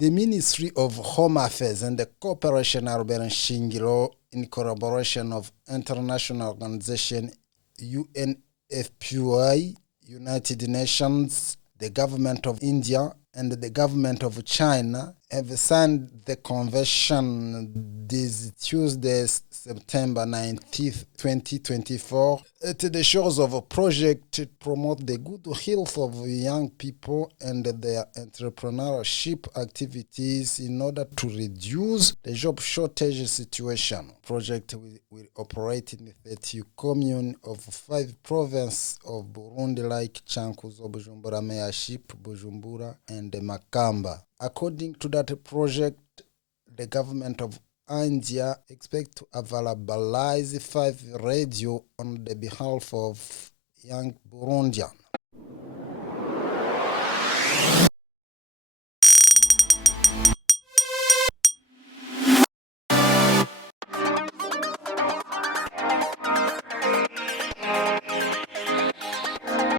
The Ministry of Home Affairs and the Cooperation Albert Shingiro, in collaboration of international organization UNFPA, United Nations, the government of India, and the government of China, have signed the convention this Tuesday, September 19th, 2024, at the shores of a project to promote the good health of young people and their entrepreneurship activities in order to reduce the job shortage situation. Project will operate in 30 communes of 5 provinces of Burundi like Chankuzo, Bujumbura Mayorship, Bujumbura, and Makamba. According to that project, the government of India expects to availabilize 5 radio on the behalf of young Burundian.